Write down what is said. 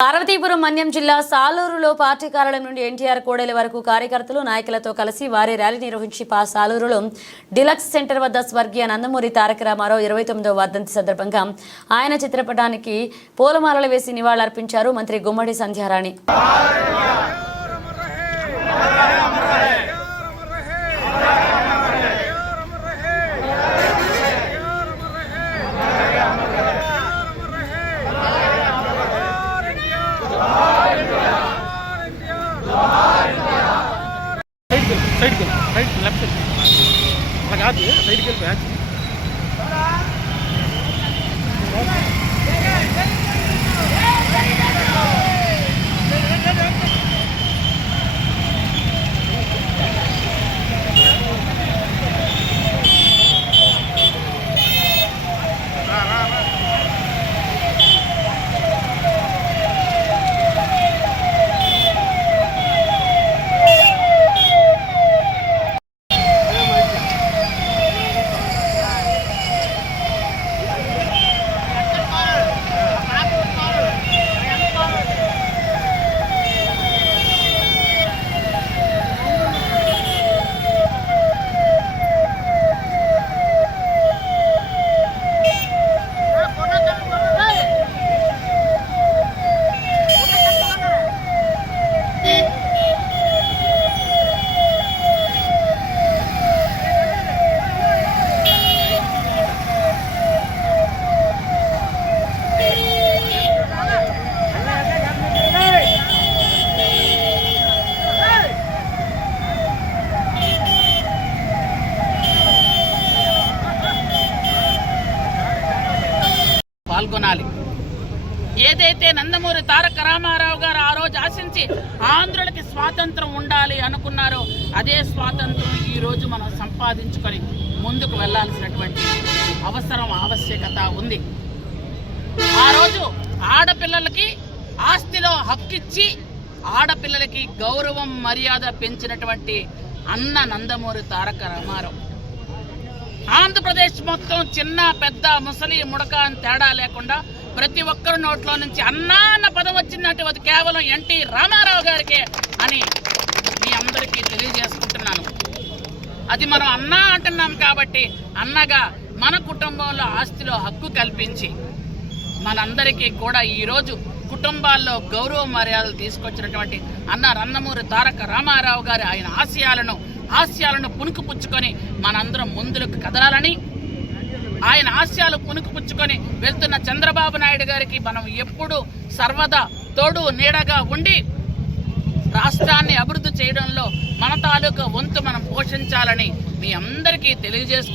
పార్వతీపురం మన్యం జిల్లా సాలూరులో పార్టీ కార్యాలయం నుండి ఎన్టీఆర్ కోడెల వరకు కార్యకర్తలు నాయకులతో కలిసి వారి ర్యాలీ నిర్వహించి పా సాలూరులో డిలక్స్ సెంటర్ వద్ద స్వర్గీయ నందమూరి తారక రామారావు ఇరవై తొమ్మిదవ వర్ధంతి సందర్భంగా ఆయన చిత్రపటానికి పూలమాలలు వేసి నివాళులర్పించారు మంత్రి గుమ్మడి సంధ్యారాణి. సైడ్కి వెళ్ళి. సైడ్ లెఫ్ట్ అలా కాదు సైడ్కి వెళ్ళి. పాల్గొనాలి. ఏదైతే నందమూరి తారక రామారావు గారు ఆ రోజు ఆశించి ఆంధ్రులకి స్వాతంత్రం ఉండాలి అనుకున్నారో అదే స్వాతంత్రం ఈ రోజు మనం సంపాదించుకొని ముందుకు వెళ్ళాల్సినటువంటి అవసరం ఆవశ్యకత ఉంది. ఆ రోజు ఆడపిల్లలకి ఆస్తిలో హక్కిచ్చి ఆడపిల్లలకి గౌరవం మర్యాద పెంచినటువంటి అన్న నందమూరి తారక రామారావు. ఆంధ్రప్రదేశ్ మొత్తం చిన్న పెద్ద ముసలి ముడక అని తేడా లేకుండా ప్రతి ఒక్కరు నోట్లో నుంచి అన్నా అన్న పదం వచ్చిందంటే అది కేవలం ఎన్టీ రామారావు గారికే అని మీ అందరికీ తెలియజేసుకుంటున్నాను. అది మనం అన్నా అంటున్నాం కాబట్టి అన్నగా మన కుటుంబంలో ఆస్తిలో హక్కు కల్పించి మనందరికీ కూడా ఈరోజు కుటుంబాల్లో గౌరవ మర్యాదలు తీసుకొచ్చినటువంటి అన్న రన్నమూరి తారక రామారావు గారి ఆయన ఆశయాలను ఆశయాలను పుణుకుపుచ్చుకొని మనందరం ముందులకు కదలాలని ఆయన ఆశయాలు పుణుకుపుచ్చుకొని వెళ్తున్న చంద్రబాబు నాయుడు గారికి మనం ఎప్పుడు సర్వదా తోడు నీడగా ఉండి రాష్ట్రాన్ని అభివృద్ధి చేయడంలో మన తాలూకా వంతు మనం పోషించాలని మీ అందరికీ తెలియజేసుకుంటున్నాం.